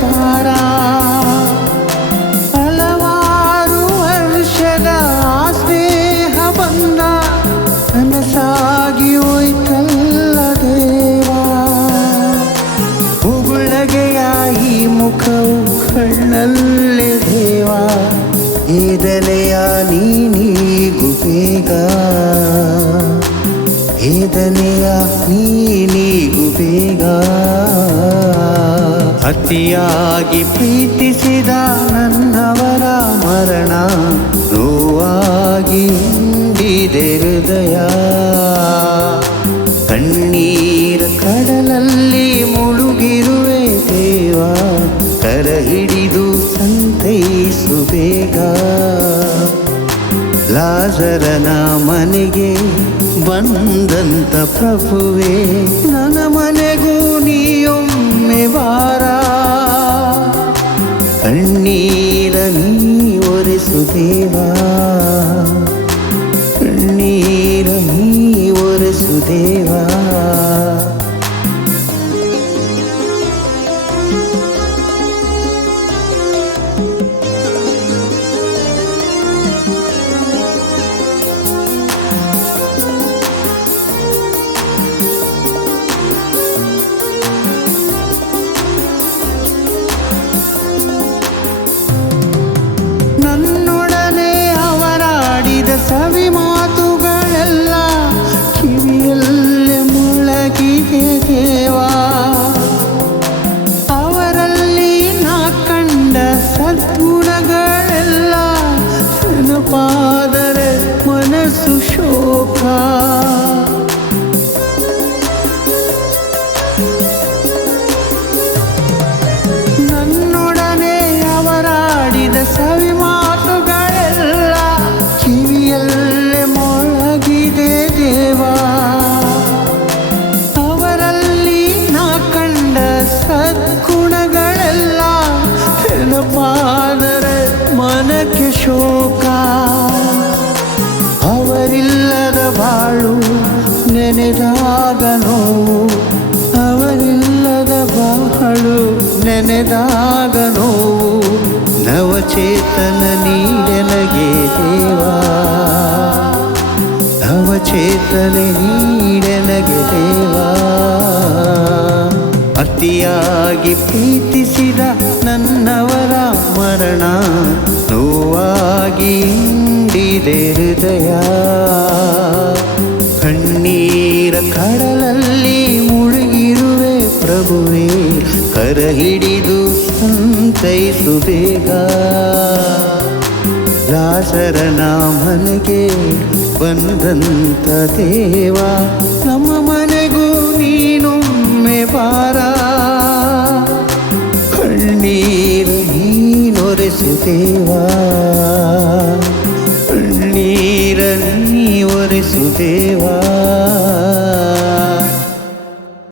ಪಾರ ಹಲವಾರು ವರ್ಷದ ಸ್ನೇಹ ಬಂದ ನನಸಾಗಿ ಹೋಯ್ತಲ್ಲ ದೇವಾ. ಮುಗುಳಗೆಯ ಈ ಮುಖವು ಕಣ್ಣಲ್ಲೇ ದೇವಾ. ಏದನೆಯ ನೀನೀಗು ಬೇಗ. ಏದನೆಯ ನೀನೀಗು ಬೇಗ. ಅತಿಯಾಗಿ ಪ್ರೀತಿಸಿದ ನನ್ನವರ ಮರಣ ನೋವಾಗಿ ಹೃದಯ. ಕಣ್ಣೀರ ಕಡಲಲ್ಲಿ ಮುಳುಗಿರುವೆ ದೇವ ಕರ ಹಿಡಿದು ಸಂತೈಸು ಬೇಗ. ಲಾಜರನ ಮನೆಗೆ ಬಂದಂತ ಪ್ರಭುವೇ ನೀಯೊಮ್ಮೆ ಬಾರ ಕಣ್ಣೀರ ನೀ ಒರೆಸು ದೇವಾ ಕಣ್ಣೀರ ನೀ ಒರೆಸು ಸವಿ ಮಾತುಗಳೆಲ್ಲ ಕಿವಿಯಲ್ಲೇ ಮುಳಗಿದೆ ದೇವಾ ಅವರಲ್ಲಿ ನಾ ಕಂಡ ಸದ್ಗುಣಗಳೆಲ್ಲ ನೆನಪಾದರೆ ಶೋಕ. ಅವರಿಲ್ಲದ ಬಾಳು ನೆನೆದಾಗ ನೋವು. ಅವರಿಲ್ಲದ ಬಾಳು ನೆನೆದಾಗ ನೋವು. ನವಚೇತನ ನೀಡಲಗೆ ದೇವಾ. ನವಚೇತನ ನೀಡಲಗೆ ದೇವಾ. ಅತಿಯಾಗಿ ಪ್ರೀತಿಸಿದ ನನ್ನವರ ಮರಣ ನೋವಾಗಿ ಇಂಡಿದೆ ಹೃದಯ. ಕಣ್ಣೀರ ಕಡಲಲ್ಲಿ ಮುಳುಗಿರುವೆ ಪ್ರಭುವೇ ಕರ ಹಿಡಿದು ಸಂತೈಸು ಬೇಗ. ದಾಸರ ನಾಮನಿಗೆ ಬಂದಂತ ದೇವ ದೇವಾ ಕಣ್ಣೀರ ನೀ ಒರೆಸು ದೇವಾ.